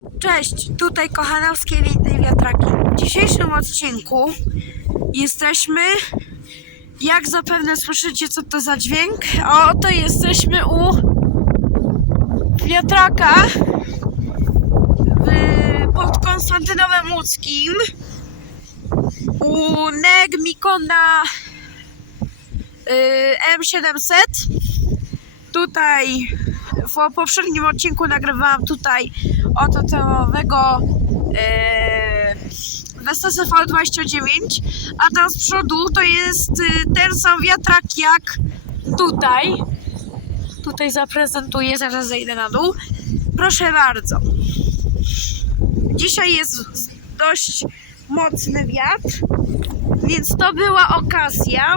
Cześć, tutaj kochanowskie i wiatraki. W dzisiejszym odcinku jesteśmy, jak zapewne słyszycie co to za dźwięk, oto jesteśmy u wiatraka w, pod Konstantynowem Łódzkim. U NEG Mikona y, M700 tutaj w poprzednim odcinku nagrywałam tutaj oto temowego e, Vestas V29, a tam z przodu to jest e, ten sam wiatrak jak tutaj. Tutaj zaprezentuję, zaraz zejdę na dół. Proszę bardzo. Dzisiaj jest dość mocny wiatr, więc to była okazja,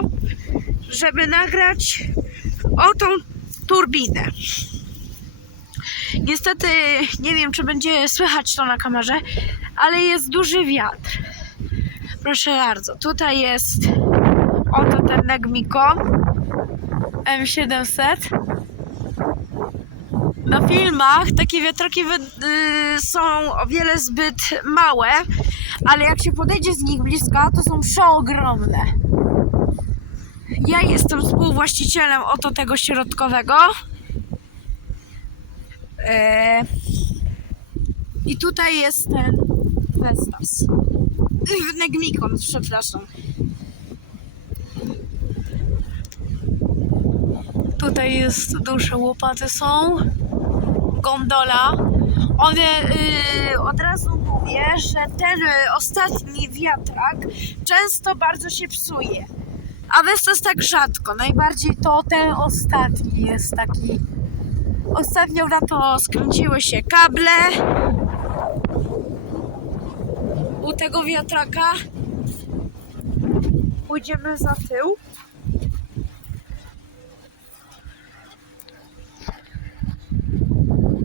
żeby nagrać o tą turbinę. Niestety nie wiem, czy będzie słychać to na kamerze, ale jest duży wiatr. Proszę bardzo, tutaj jest oto ten Negmiko M700. Na filmach takie wiatraki y, są o wiele zbyt małe, ale jak się podejdzie z nich bliska, to są przeogromne. Ja jestem współwłaścicielem oto tego środkowego. E, I tutaj jest ten Vestas. Negmikon, przepraszam. Tutaj jest duże łopaty są. Gondola. One y, od razu mówię, że ten y, ostatni wiatrak często bardzo się psuje. A Vestas tak rzadko. Najbardziej to ten ostatni jest taki Ostatnio na to skręciły się kable u tego wiatraka. Pójdziemy za tył.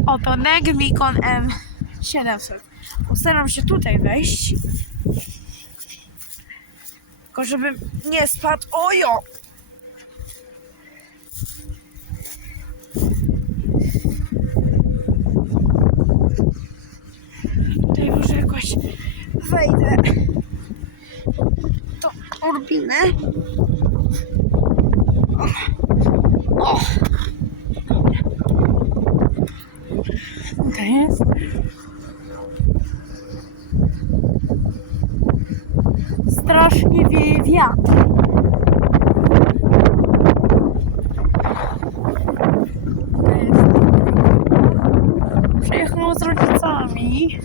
Oto Neg Mikon M700. Postaram się tutaj wejść. Tylko żebym nie spadł. Ojo! Tutaj może jakoś wejdę tą turbinę. O. o. Dobra. Tutaj jest. Strasznie wieje wiatr. Tutaj jest. Przyjechałam z rodzicami.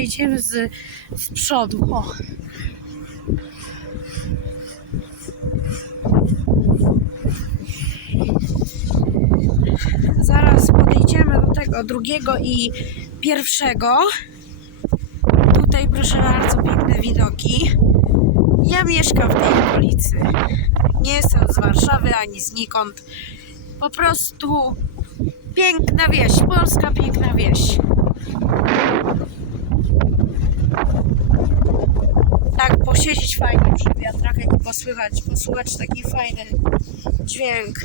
Wina. Odejdziemy z, z przodu. O. Zaraz podejdziemy do tego drugiego i pierwszego. Tutaj proszę bardzo piękne widoki. Ja mieszkam w tej okolicy. Nie jestem z Warszawy ani znikąd. Po prostu piękna wieś, polska piękna wieś. Tak, posiedzieć fajnie przy wiatrakach i posłychać, posłuchać taki fajny dźwięk.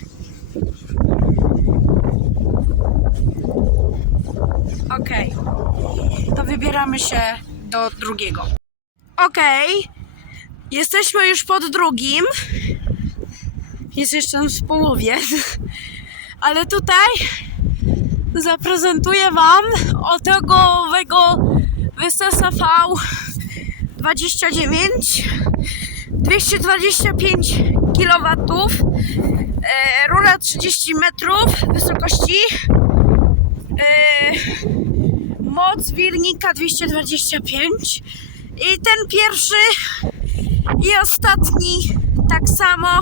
Okej, to wybieramy się do drugiego. Okej, jesteśmy już pod drugim. Jest jeszcze w połowie. Ale tutaj zaprezentuję Wam o tego owego Vestasa V 29 225 kW rura 30 metrów wysokości e, moc wirnika 225 i ten pierwszy i ostatni tak samo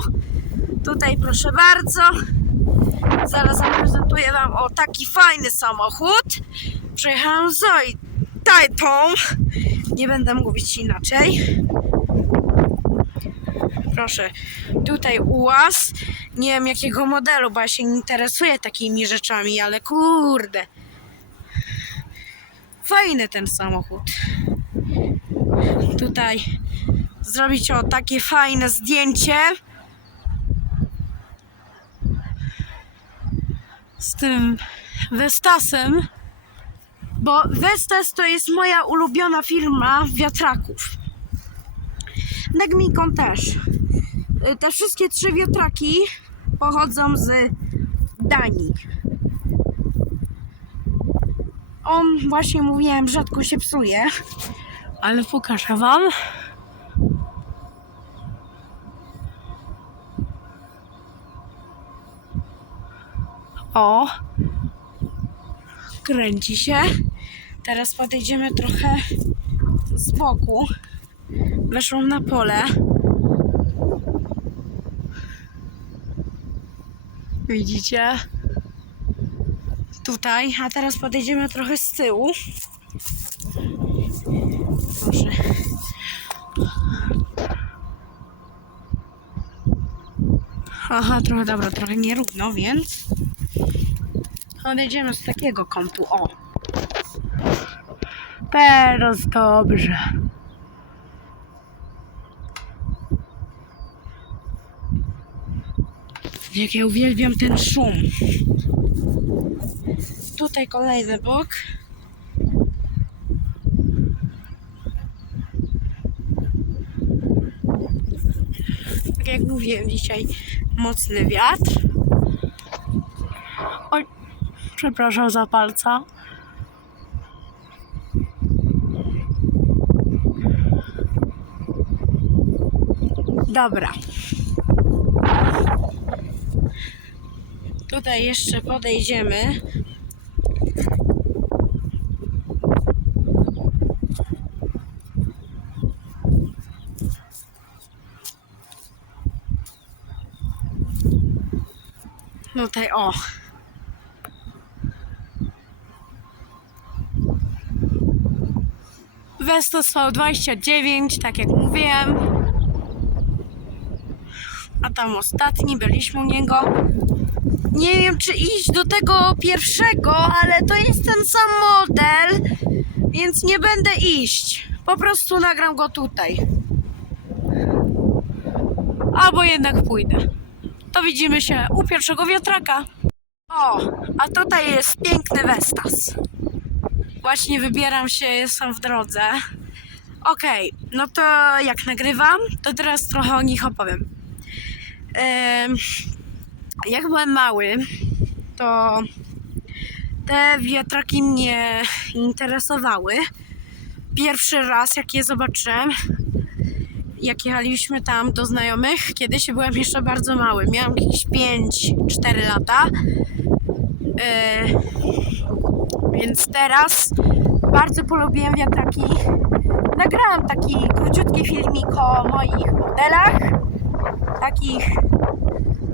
tutaj proszę bardzo Zaraz zaprezentuję Wam o taki fajny samochód. Przejechałam Zoe Titan. Nie będę mówić inaczej. Proszę, tutaj ułaz. Nie wiem jakiego modelu, bo ja się nie interesuję takimi rzeczami, ale kurde. Fajny ten samochód. Tutaj zrobić o takie fajne zdjęcie. z tym Vestasem, bo Vestas to jest moja ulubiona firma wiatraków. Negmikon też. Y, Te wszystkie trzy wiatraki pochodzą z Danii. On, właśnie mówiłem, rzadko się psuje, ale pokażę wam. O, kręci się. Teraz podejdziemy trochę z boku. Weszłam na pole. Widzicie? Tutaj, a teraz podejdziemy trochę z tyłu. Proszę. Aha, trochę dobra, trochę nierówno, więc odejdziemy z takiego kątu. O. Teraz dobrze. Jak ja uwielbiam ten szum. Tutaj kolejny bok. Tak jak mówiłem, dzisiaj mocny wiatr. Oj, przepraszam za palca. Dobra. Tutaj jeszcze podejdziemy. Tutaj o. Vestos V29, tak jak mówiłem. A tam ostatni, byliśmy u niego. Nie wiem, czy iść do tego pierwszego, ale to jest ten sam model, więc nie będę iść. Po prostu nagram go tutaj. Albo jednak pójdę. To widzimy się u pierwszego wiatraka. O, a tutaj jest piękny Vestas. Właśnie wybieram się, jestem w drodze. Okej, no to jak nagrywam, to teraz trochę o nich opowiem. Jak byłem mały, to te wiatraki mnie interesowały. Pierwszy raz, jak je zobaczyłem, jak jechaliśmy tam do znajomych, kiedyś byłem jeszcze bardzo mały, miałem jakieś 5-4 lata. Więc teraz bardzo polubiłem wiatraki. Nagrałam taki króciutki filmik o moich modelach, takich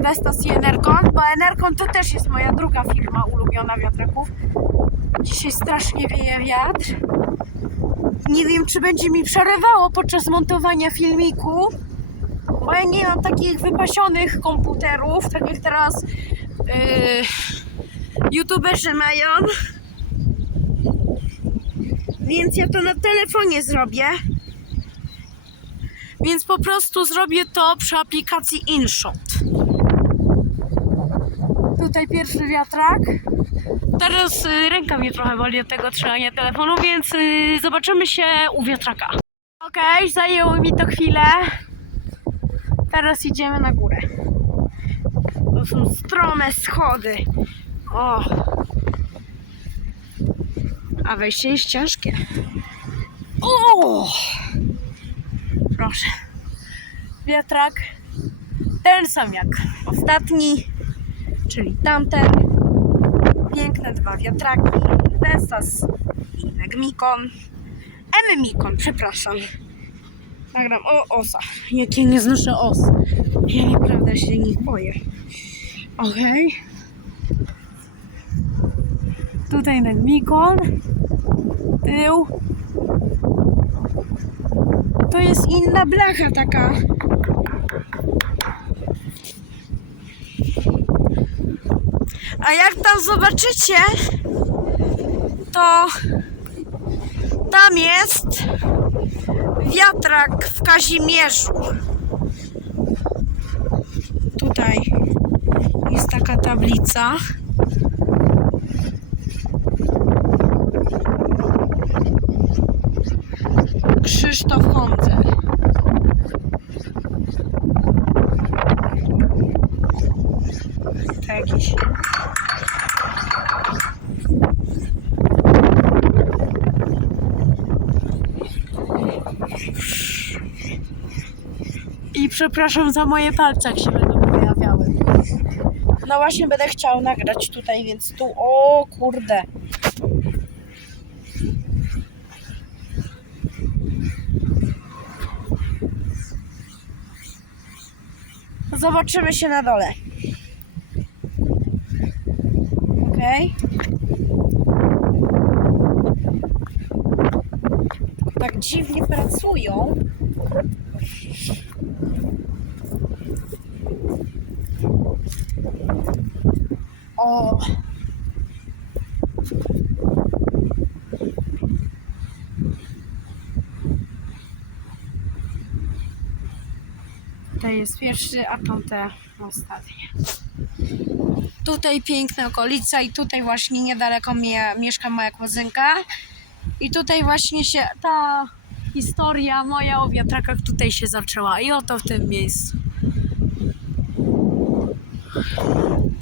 Vestas i Enercon, bo Enercon to też jest moja druga firma ulubiona wiatraków. Dzisiaj strasznie wieje wiatr. Nie wiem, czy będzie mi przerywało podczas montowania filmiku, bo ja nie mam takich wypasionych komputerów, tak jak teraz yy, youtuberzy mają. Więc ja to na telefonie zrobię. Więc po prostu zrobię to przy aplikacji InShot. Tutaj pierwszy wiatrak. Teraz y, ręka mnie trochę boli od tego trzymania telefonu, więc y, zobaczymy się u wiatraka. Okej, zajęło mi to chwilę. Teraz idziemy na górę. To są strome schody. O. A wejście jest ciężkie. O! Proszę. Wiatrak. Ten sam jak ostatni, czyli tamten. Piękne dwa wiatraki. Vestas i Megmikon. Emmikon, przepraszam. Nagram o osa. Jakie nie znoszę os. Ja naprawdę się nich boję. Okej. Tutaj Megmikon. Tył. To jest inna blacha taka. A jak tam zobaczycie, to tam jest wiatrak w Kazimierzu. Tutaj jest taka tablica. Jakiś. I przepraszam za moje palce, jak się będą pojawiały. No właśnie będę chciał nagrać tutaj, więc tu. O kurde. Zobaczymy się na dole. Okej. Tak dziwnie pracują. O. To jest pierwszy, a tamte ostatnie. Tutaj piękna okolica i tutaj właśnie niedaleko mnie mieszka moja kuzynka. I tutaj właśnie się ta historia moja o wiatrakach tutaj się zaczęła. I oto w tym miejscu.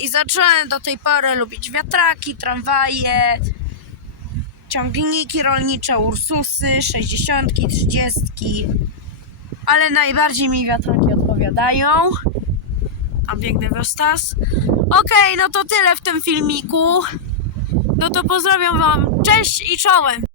I zacząłem do tej pory lubić wiatraki, tramwaje, ciągniki rolnicze, Ursusy, 60, 30. Ale najbardziej mi wiatraki odpowiadają. A biegnie Westas. Okej, no to tyle w tym filmiku. No to pozdrawiam wam. Cześć i czołem.